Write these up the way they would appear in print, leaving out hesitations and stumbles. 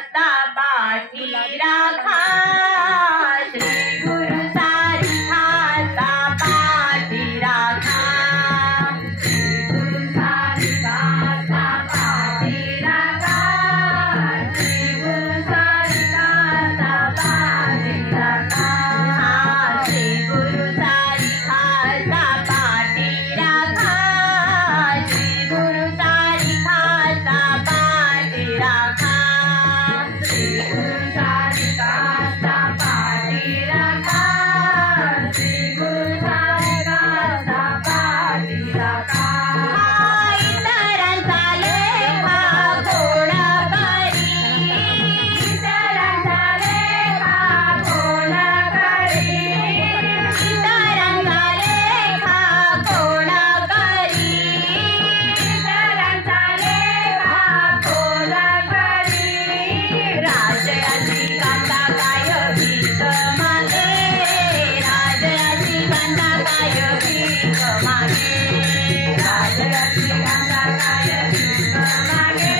कास्ता पाठी राखा श्री गुरु सारिकाचा पाठी राखा श्री गुरु सारिकाचा पाठी राखा श्री गुरु सारिकाचा पाठी राखा श्री गुरु सारिकाचा पाठी राखा श्री गुरु सारिकाचा पाठी राखा श्री गुरु सारिकाचा पाठी राखा श्री गुरु सारिकाचा पाठी राखा इतरांचा लेखा कोण करी इतरांचा लेखा कोण करी इतरांचा लेखा कोण करी इतरांचा लेखा कोण करी राजयाची कांदा काय भीक मागे राजयाची कांदा काय भीक मागे राजयाची कांदा काय भीक मागे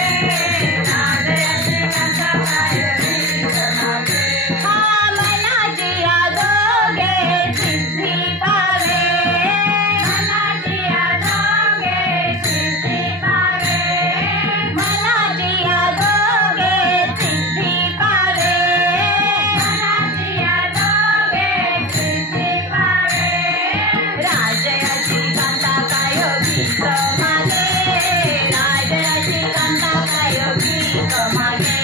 राजयाची कांदा काय भीक मागे मनाची आदोगे सिद्धी पावे मनाची आदोगे सिद्धी पावे मनाची आदोगे सिद्धी पावे मनाची आदोगे सिद्धी पावे राजयाची कांदा काय भीक मागे राजयाची कांदा काय भीक मागे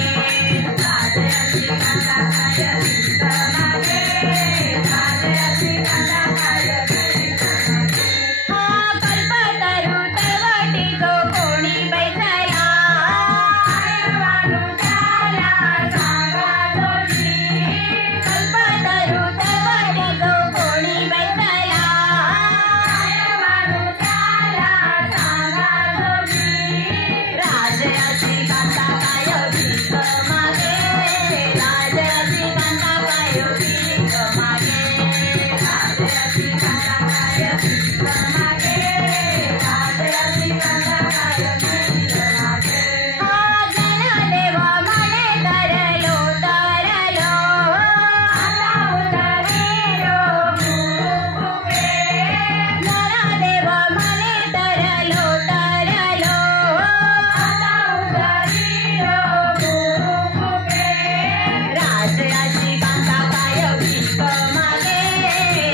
राजयाची कांदा काय भीक मागे राजयाची कांदा काय भीक मागे कल्पतरू तळवटी जो कोणी बैठला वाणू त्याला सांगा जोडी कल्पतरू तळवटी जो कोणी बैठला वाणू त्याला सांगा जोडी राजयाची कांदा काय भीक मागे राजयाची कांदा काय भीक मागे राजयाची कांदा काय भीक मागे राजयाची कांदा काय भीक मागे जनदेव म्हणे तरलो तरलो आता उतरिलो गुरु कृपे जनदेव म्हणे तरलो तरलो आता उतरिलो गुरु कृपे राजयाची कांदा काय भीक मागे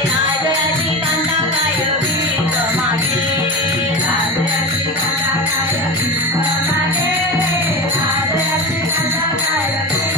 राजयाची कांदा काय भीक मागे राजयाची कांदा काय भीक मागे राजयाची कांदा काय भीक